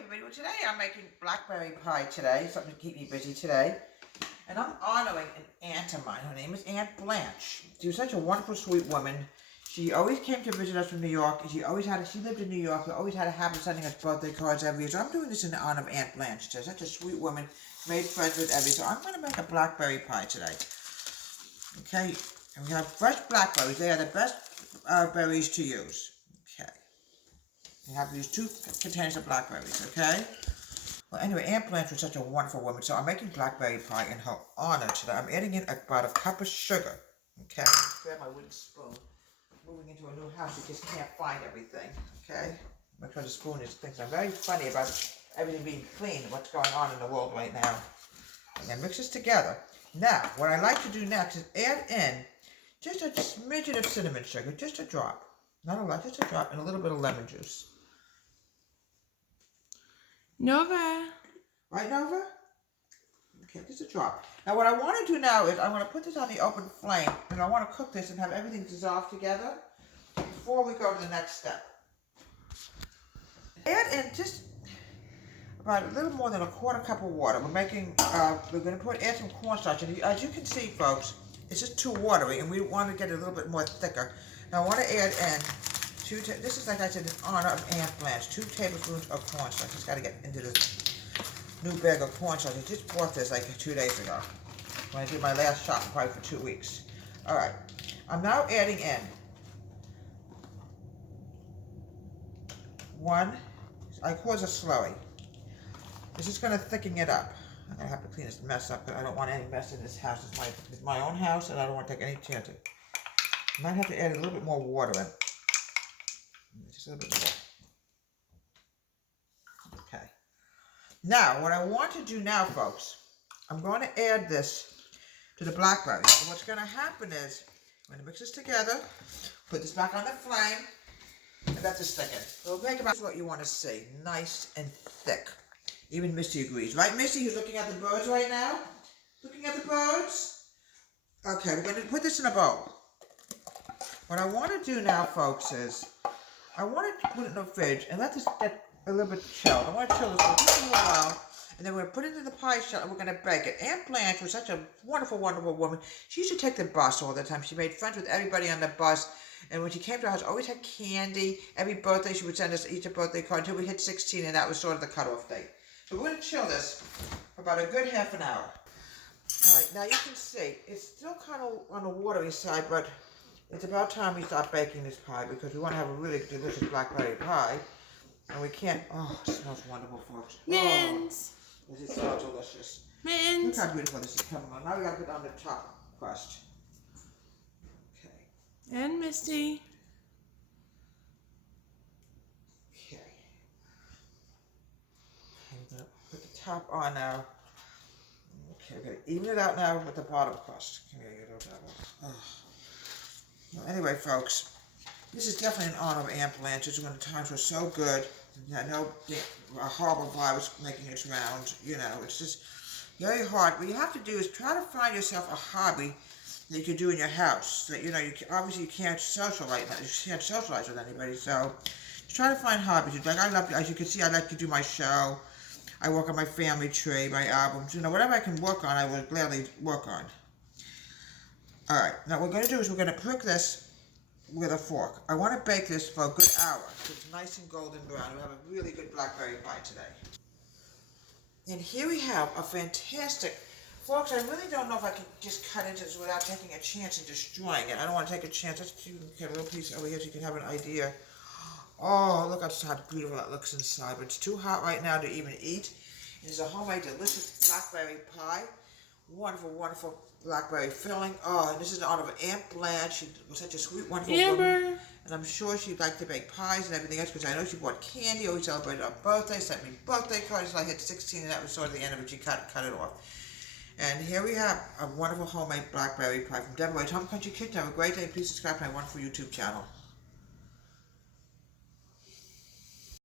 everybody. Well, today I'm making blackberry pie today, something to keep me busy today. And I'm honoring an aunt of mine. Her name is Aunt Blanche. She was such a wonderful, sweet woman. She always came to visit us from New York, and she lived in New York, and always had a habit of sending us birthday cards every year. So I'm doing this in honor of Aunt Blanche. She's such a sweet woman, made friends with everybody. So I'm going to make a blackberry pie today. Okay, and we have fresh blackberries. They are the best berries to use. Okay. You have to use 2 containers of blackberries, okay? Well, anyway, Aunt Blanche was such a wonderful woman, so I'm making blackberry pie in her honor today. I'm adding in about a cup of sugar, okay? Grab my wooden spoon. Moving into a new house, you just can't find everything, okay? Make sure the spoon is things. I'm very funny about everything being clean, what's going on in the world right now. And then mix this together. Now, what I like to do next is add in just a smidgen of cinnamon sugar, just a drop. Not a lot, just a drop, and a little bit of lemon juice. Nova. Right, Nova? Okay, just a drop. Now what I want to do now is I want to put this on the open flame, and I want to cook this and have everything dissolve together before we go to the next step. Add in just about a little more than a quarter cup of water. We're making, we're going to add some cornstarch, and as you can see, folks, it's just too watery, and we want to get it a little bit more thicker. Now I want to add in this is, like I said, in honor of Aunt Blanche, 2 tablespoons of cornstarch. Just got to get into this new bag of cornstarch. I just bought this like 2 days ago when I did my last shopping, probably for 2 weeks. All right, I'm now adding in 1, I call this a slurry. This is going to thicken it up. I'm going to have to clean this mess up, but I don't want any mess in this house. It's my own house, and I don't want to take any chances. I might have to add a little bit more water in. Just a little bit more. Okay. Now, what I want to do now, folks, I'm going to add this to the blackberries. And what's going to happen is, I'm going to mix this together, put this back on the flame, and let this thicken. So we'll make about what you want to see. Nice and thick. Even Misty agrees. Right, Misty, who's looking at the birds right now? Looking at the birds? Okay, we're going to put this in a bowl. What I want to do now, folks, is I want to put it in the fridge and let this get a little bit chilled. I want to chill this for just a little while, and then we're going to put it into the pie shell and we're going to bake it. Aunt Blanche was such a wonderful, wonderful woman. She used to take the bus all the time. She made friends with everybody on the bus, and when she came to our house, always had candy. Every birthday, she would send us each a birthday card until we hit 16, and that was sort of the cutoff date. So we're going to chill this for about a good half an hour. All right, now you can see, it's still kind of on the watery side, but it's about time we start baking this pie because we want to have a really delicious blackberry pie. And we can't, oh, it smells wonderful, folks. Mittens. Oh, this is so delicious. Mittens. Look how beautiful this is coming on. Now we got to put it on the top crust. Okay. And Misty. Okay. I'm going to put the top on now. Okay, we're going to even it out now with the bottom crust. Can we get over that one? Oh. Well, anyway, folks, this is definitely in honor of Aunt Blanche. It's when the times were so good. You had no horrible virus making its rounds. You know, it's just very hard. What you have to do is try to find yourself a hobby that you can do in your house. That obviously you can't socialize. You can't socialize with anybody. So just try to find hobbies. Like as you can see, I like to do my show. I work on my family tree, my albums. You know, whatever I can work on, I will gladly work on. All right, now what we're going to do is we're going to cook this with a fork. I want to bake this for a good hour so it's nice and golden brown. We have a really good blackberry pie today. And here we have a fantastic, folks, I really don't know if I can just cut into this without taking a chance and destroying it. I don't want to take a chance. Let's get a little piece over here so you can have an idea. Oh, look how beautiful that looks inside. But it's too hot right now to even eat. It is a homemade delicious blackberry pie. Wonderful, wonderful blackberry filling. Oh, and this is in honor of Aunt Blanche. She was such a sweet, wonderful woman. And I'm sure she'd like to bake pies and everything else because I know she bought candy, always celebrated our birthday, sent me birthday cards until I hit 16, and that was sort of the end of it. She cut it off. And here we have a wonderful homemade blackberry pie from Deborah's Home Country Kitchen. Have a great day. Please subscribe to my wonderful YouTube channel.